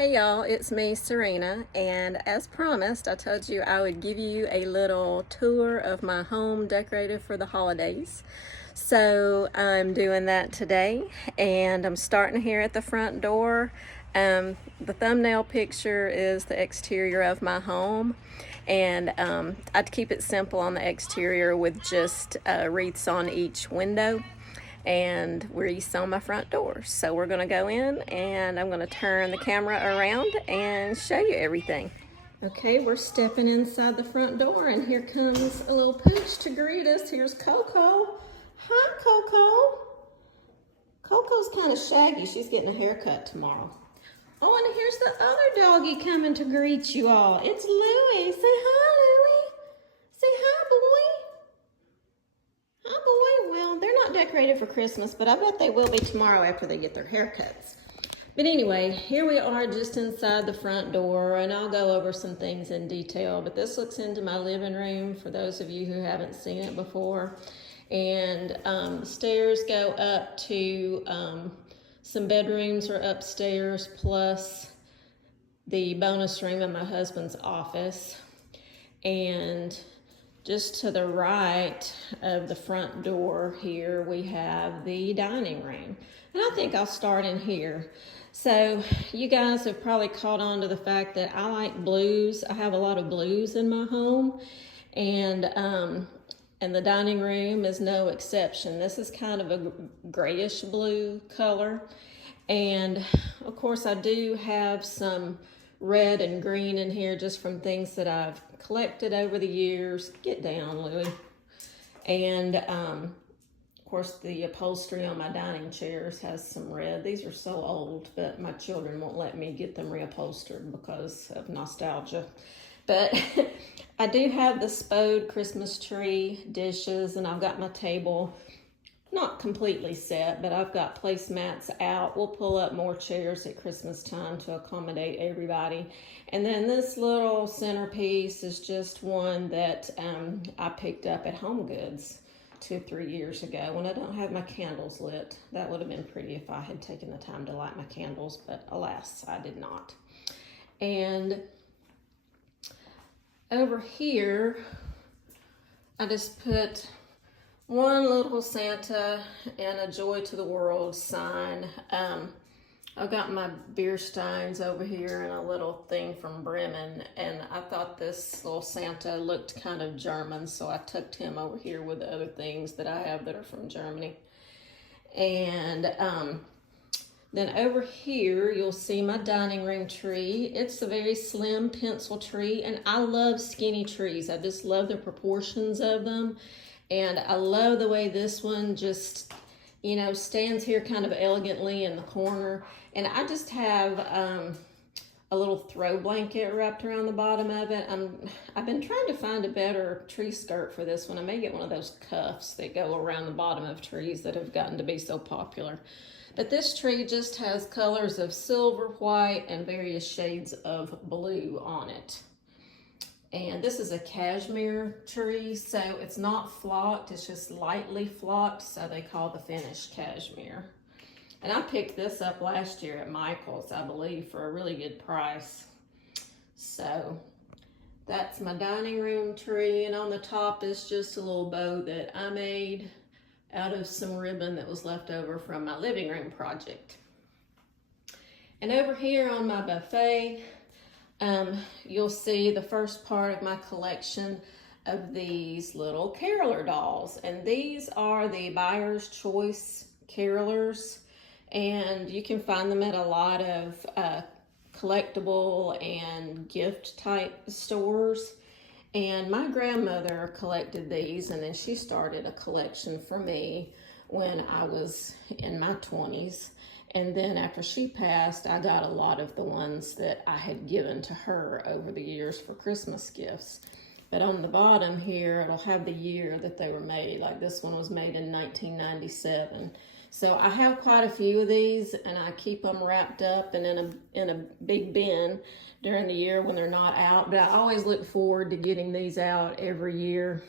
Hey y'all, it's me, Serena, and as promised, I told you I would give you a little tour of my home decorated for the holidays. So I'm doing that today, and I'm starting here at the front door. The thumbnail picture is the exterior of my home, and I'd keep it simple on the exterior with just wreaths on each window and wreaths on my front door. So we're gonna go in and I'm gonna turn the camera around and show you everything. Okay, we're stepping inside the front door and here comes a little pooch to greet us. Here's Coco. Hi, Coco. Coco's kind of shaggy. She's getting a haircut tomorrow. Oh, and here's the other doggy coming to greet you all. It's Louie. Say hi, Louie. Say hi, boy. Hi, boy. Well, they're not decorated for Christmas, but I bet they will be tomorrow after they get their haircuts. But anyway, here we are just inside the front door, and I'll go over some things in detail, but this looks into my living room for those of you who haven't seen it before. And stairs go up to some bedrooms are upstairs, plus the bonus room in my husband's office. And just to the right of the front door here, we have the dining room. And I think I'll start in here. So you guys have probably caught on to the fact that I like blues. I have a lot of blues in my home, and the dining room is no exception. This is kind of a grayish blue color. And of course I do have some red and green in here just from things that I've collected over the years. Get down, Louie. And of course the upholstery on my dining chairs has some red. These are so old, but my children won't let me get them reupholstered because of nostalgia. But I do have the Spode Christmas tree dishes, and I've got my table not completely set, but I've got placemats out. We'll pull up more chairs at Christmas time to accommodate everybody. And then this little centerpiece is just one that I picked up at Home Goods 2 or 3 years ago when I don't have my candles lit. That would have been pretty if I had taken the time to light my candles, but alas, I did not. And over here, I just put one little Santa and a Joy to the World sign. I've got my beer steins over here and a little thing from Bremen, and I thought this little Santa looked kind of German, so I tucked him over here with the other things that I have that are from Germany. And then over here, you'll see my dining room tree. It's a very slim pencil tree, and I love skinny trees. I just love the proportions of them. And I love the way this one just, you know, stands here kind of elegantly in the corner. And I just have a little throw blanket wrapped around the bottom of it. I've been trying to find a better tree skirt for this one. I may get one of those cuffs that go around the bottom of trees that have gotten to be so popular. But this tree just has colors of silver, white, and various shades of blue on it. And this is a cashmere tree, so it's not flocked, it's just lightly flocked, so they call the finished cashmere. And I picked this up last year at Michael's, I believe, for a really good price. So that's my dining room tree, and on the top is just a little bow that I made out of some ribbon that was left over from my living room project. And over here on my buffet, you'll see the first part of my collection of these little caroler dolls. And these are the Buyer's Choice carolers. And you can find them at a lot of collectible and gift type stores. And my grandmother collected these, and then she started a collection for me when I was in my 20s. And then after she passed, I got a lot of the ones that I had given to her over the years for Christmas gifts. But on the bottom here, it'll have the year that they were made. Like this one was made in 1997. So I have quite a few of these, and I keep them wrapped up and in a big bin during the year when they're not out. But I always look forward to getting these out every year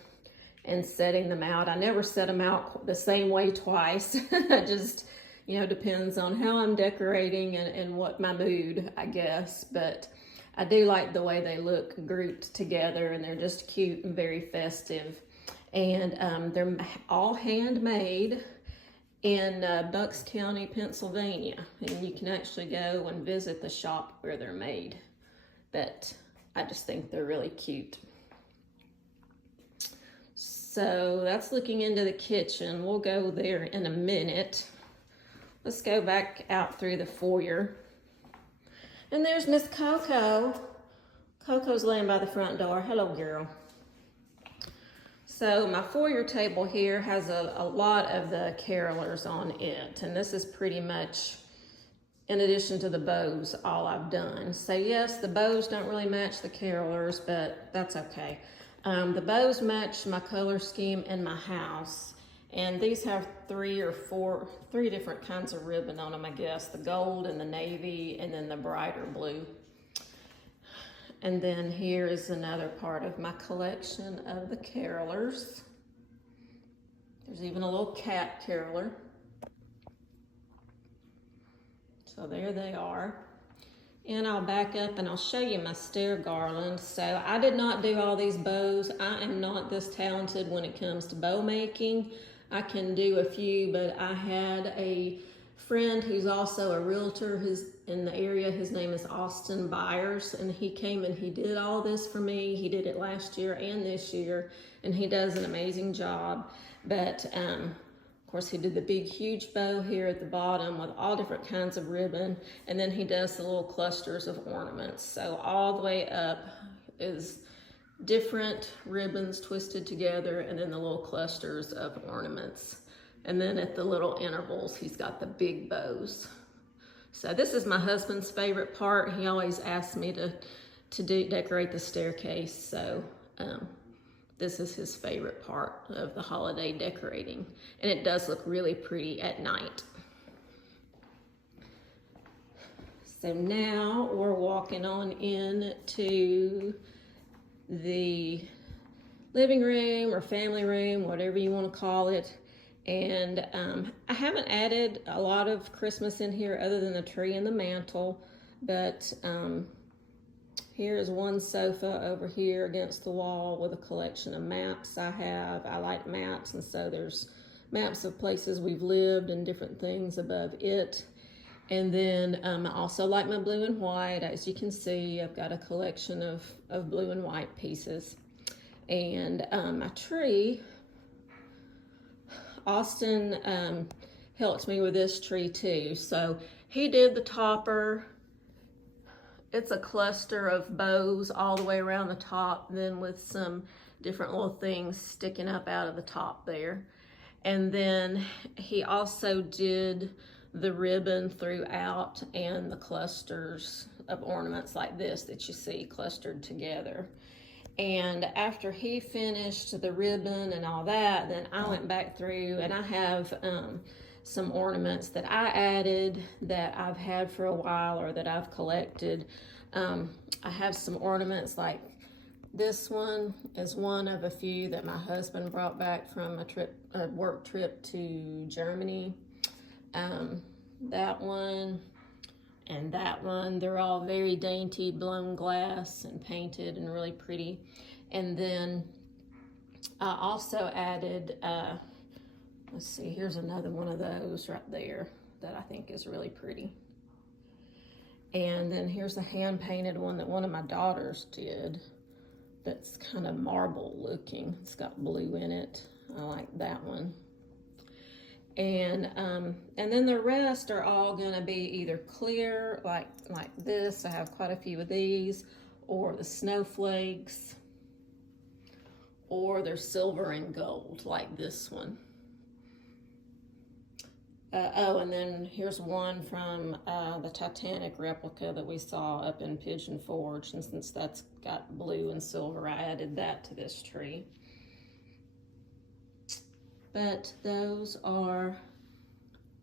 and setting them out. I never set them out the same way twice. I just You know, depends on how I'm decorating and what my mood, I guess. But I do like the way they look grouped together, and they're just cute and very festive. And they're all handmade in Bucks County, Pennsylvania. And you can actually go and visit the shop where they're made. But I just think they're really cute. So that's looking into the kitchen. We'll go there in a minute. Let's go back out through the foyer. And there's Miss Coco. Coco's laying by the front door. Hello, girl. So my foyer table here has a lot of the carolers on it. And this is pretty much, in addition to the bows, all I've done. So yes, the bows don't really match the carolers, but that's okay. The bows match my color scheme in my house. And these have three different kinds of ribbon on them, I guess. The gold and the navy, and then the brighter blue. And then here is another part of my collection of the carolers. There's even a little cat caroler. So there they are. And I'll back up and I'll show you my stair garland. So I did not do all these bows. I am not this talented when it comes to bow making. I can do a few, but I had a friend who's also a realtor who's in the area. His name is Austin Byars, and he came and he did all this for me. He did it last year and this year, and he does an amazing job. But of course, he did the big, huge bow here at the bottom with all different kinds of ribbon, and then he does the little clusters of ornaments. So all the way up is different ribbons twisted together, and then the little clusters of ornaments. And then at the little intervals, he's got the big bows. So this is my husband's favorite part. He always asks me to decorate the staircase. So this is his favorite part of the holiday decorating. And it does look really pretty at night. So now we're walking on into the living room or family room, whatever you want to call it. And I haven't added a lot of Christmas in here other than the tree and the mantle, but here is one sofa over here against the wall with a collection of maps I have. I like maps, and so there's maps of places we've lived and different things above it. And then I also like my blue and white. As you can see, I've got a collection of blue and white pieces. And my tree, Austin helped me with this tree too. So he did the topper. It's a cluster of bows all the way around the top, then with some different little things sticking up out of the top there. And then he also did the ribbon throughout and the clusters of ornaments like this that you see clustered together. And after he finished the ribbon and all that, then I went back through and I have some ornaments that I added that I've had for a while or that I've collected. I have some ornaments like this one is one of a few that my husband brought back from a work trip to Germany. That one and that one, they're all very dainty, blown glass and painted and really pretty. And then I also added, let's see, here's another one of those right there that I think is really pretty. And then here's a hand-painted one that one of my daughters did that's kind of marble looking. It's got blue in it. I like that one. And then the rest are all gonna be either clear, like this. I have quite a few of these, or the snowflakes, or they're silver and gold, like this one. Oh, and then here's one from the Titanic replica that we saw up in Pigeon Forge, and since that's got blue and silver, I added that to this tree. But those are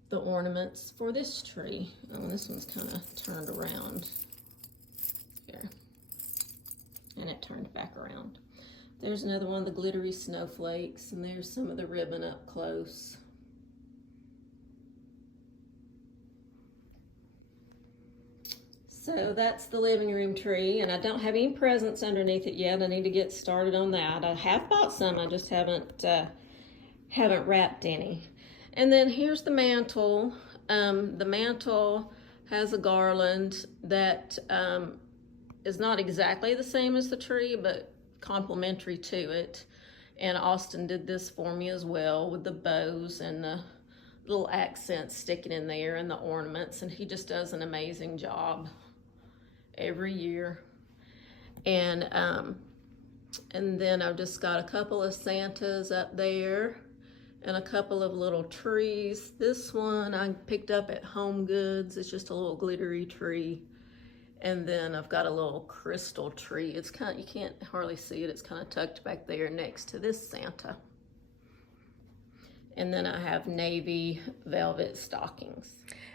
the ornaments for this tree. Oh, this one's kind of turned around here. And it turned back around. There's another one of the glittery snowflakes, and there's some of the ribbon up close. So that's the living room tree, and I don't have any presents underneath it yet. I need to get started on that. I have bought some, I just haven't wrapped any. And then here's the mantle. The mantle has a garland that is not exactly the same as the tree, but complementary to it. And Austin did this for me as well with the bows and the little accents sticking in there and the ornaments, and he just does an amazing job every year. And then I've just got a couple of Santas up there and a couple of little trees. This one I picked up at Home Goods. It's just a little glittery tree. And then I've got a little crystal tree. It's kind of, you can't hardly see it. It's kind of tucked back there next to this Santa. And then I have navy velvet stockings.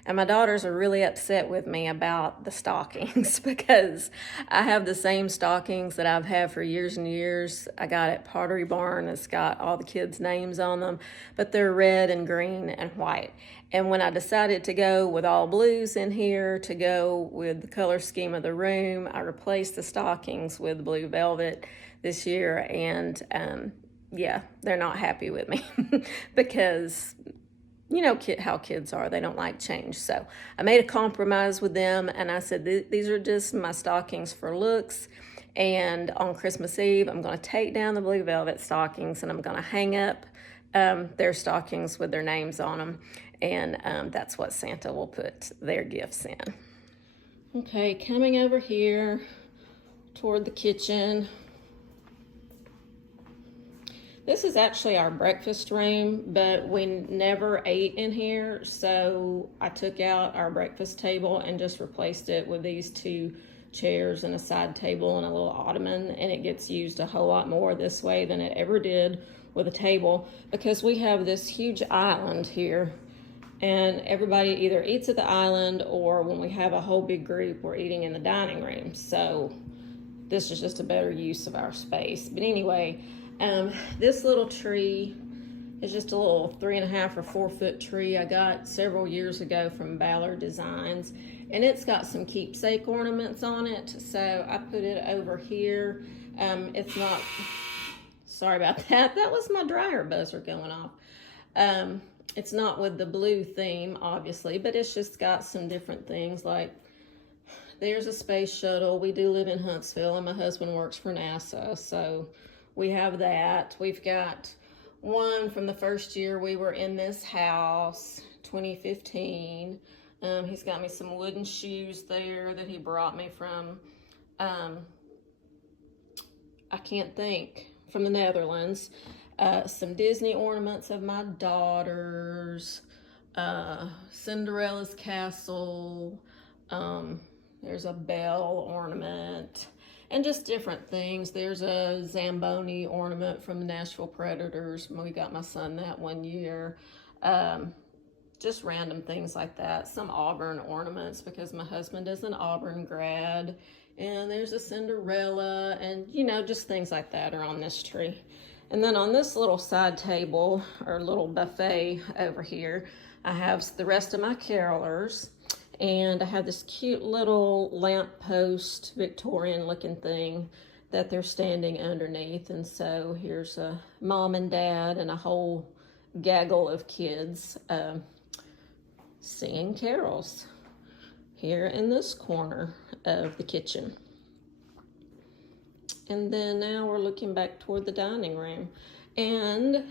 And my daughters are really upset with me about the stockings because I have the same stockings that I've had for years and years. I got at Pottery Barn. It's got all the kids' names on them, but they're red and green and white. And when I decided to go with all blues in here to go with the color scheme of the room, I replaced the stockings with blue velvet this year, and yeah, they're not happy with me because you know how kids are. They don't like change. So I made a compromise with them, and I said, these are just my stockings for looks. And on Christmas Eve, I'm going to take down the blue velvet stockings, and I'm going to hang up their stockings with their names on them. And that's what Santa will put their gifts in. Okay, coming over here toward the kitchen. This is actually our breakfast room, but we never ate in here, so I took out our breakfast table and just replaced it with these two chairs and a side table and a little ottoman, and it gets used a whole lot more this way than it ever did with a table, because we have this huge island here, and everybody either eats at the island, or when we have a whole big group, we're eating in the dining room. So this is just a better use of our space. But anyway, this little tree is just a little 3.5 or 4 foot tree I got several years ago from Ballard Designs, and it's got some keepsake ornaments on it, so I put it over here. It's not, sorry about that, that was my dryer buzzer going off. It's not with the blue theme, obviously, but it's just got some different things, like there's a space shuttle. We do live in Huntsville, and my husband works for NASA, so we have that. We've got one from the first year we were in this house, 2015. He's got me some wooden shoes there that he brought me from, I can't think, from the Netherlands. Some Disney ornaments of my daughters, Cinderella's castle, there's a bell ornament, and just different things. There's a Zamboni ornament from the Nashville Predators. We got my son that one year. Just random things like that. Some Auburn ornaments because my husband is an Auburn grad. And there's a Cinderella, and you know, just things like that are on this tree. And then on this little side table, or little buffet over here, I have the rest of my carolers. And I have this cute little lamppost, Victorian looking thing that they're standing underneath. And so here's a mom and dad and a whole gaggle of kids singing carols here in this corner of the kitchen. And then now we're looking back toward the dining room. And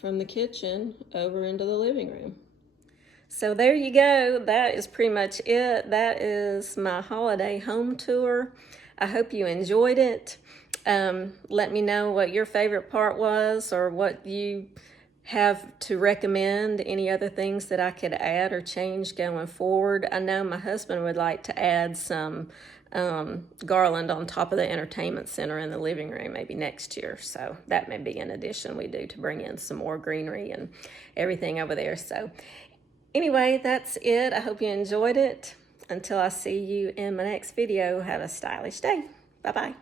from the kitchen over into the living room. So there you go. That is pretty much it. That is my holiday home tour. I hope you enjoyed it. Let me know what your favorite part was, or what you have to recommend, any other things that I could add or change going forward. I know my husband would like to add some garland on top of the entertainment center in the living room maybe next year, so that may be an addition we do to bring in some more greenery and everything over there. So anyway, that's it. I hope you enjoyed it. Until I see you in my next video, have a stylish day. Bye-bye.